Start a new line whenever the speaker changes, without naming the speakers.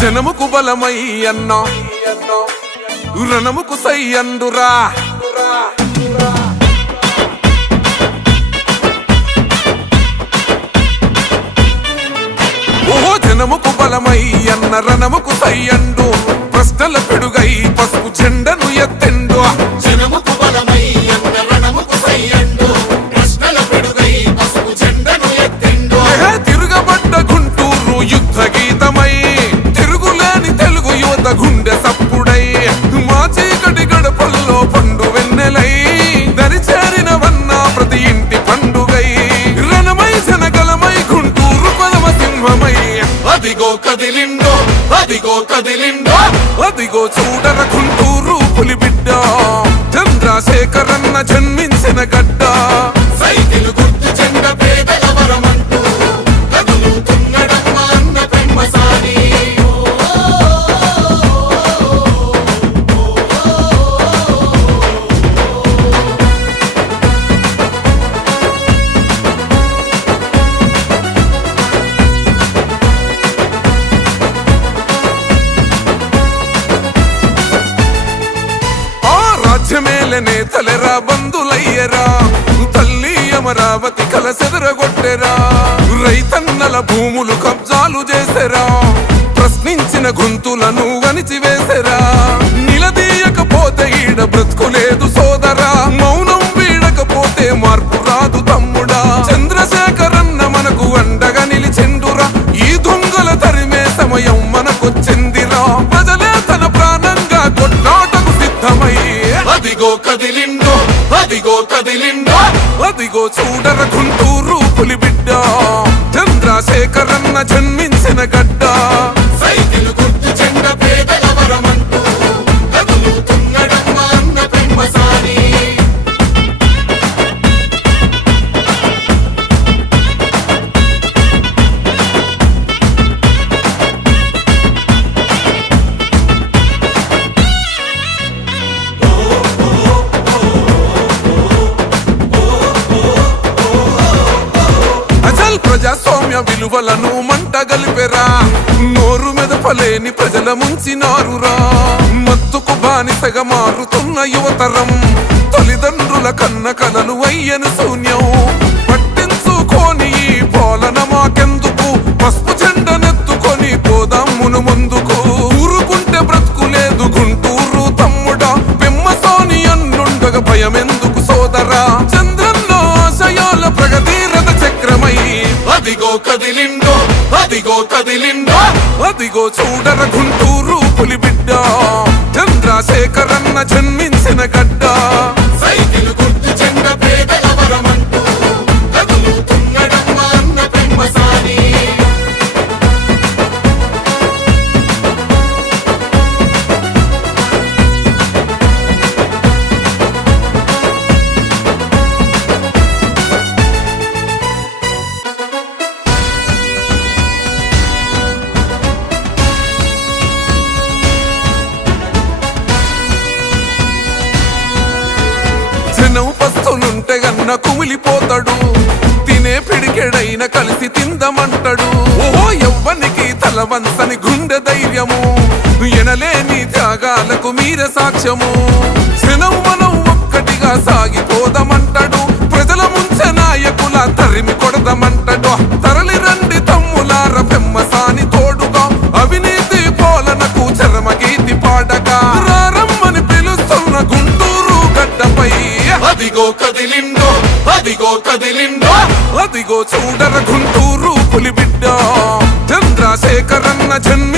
జనముకు బలమై అన్నా. రణముకు సై అందురా. బలమై అన్న రణముకు సై అండు ప్రశ్నల పిడుగై పసుపు జెండను ఎత్తెండు.
జనముకు బలమై అన్న రణముకు సయ్యండు. ప్రశ్నల పిడుగై పసుపు జెండను ఎత్తిండు.
ఏహే తిరుగబడ్డ గుంటూరు యుద్ధ గీతమై తిరుగులేని తెలుగు యువత గుండె
అదిగో కదిలిండో అదిగో కదిలిండో
అదిగో చూడర గుంటూరు పులిబిడ్డ నేతలెరా బంధులయ్యరా. తల్లి అమరావతి కలసెదరగొట్టెరా. రైతన్నల భూములు కబ్జాలు చేసెరా. ప్రశ్నించిన గొంతులను వణిచివేసెరా నిలదీయకపోతే ఈడ
బ్రతుకు కదిలిండా అదిగో
చూడర గుంటూరు పులిబిడ్డ. చంద్రశేఖరన్న జన్మించిన గడ్డ.
సైకిల్ గుర్తు చెండ
విలువలను మంట గలిపెరా. నోరు మెదపలేని ప్రజల ముంచినారురా. మత్తుకు బానిసగా మారుతున్న యువతరం. తల్లిదండ్రుల కన్న కలలు అయ్యను శూన్యం.
అదిగో కదిలిండో అదిగో కదిలిండో
అదిగో చూడర గుంటూరు పులిబిడ్డ. చంద్రశేఖరన్న జన్మించిన గడ్డ. గన్న కుమిలిపోతాడు. తినే పిడికెడైన కలిసి తిందమంటాడు. ఓహో ఎవ్వనికి తలవంచని గుండె ధైర్యము. ఎనలేని త్యాగాలకు మీర సాక్ష్యము. జనం మనం ఒక్కటిగా సాగిపోదామంటాడు. ప్రజల ముంచ నాయకుల తరిమి కొడదామంటాడు.
అదిగో కదిలిండా అదిగో
చూడర గుంటూరు పులిబిడ్డ. చంద్రశేఖరన్న జన్మి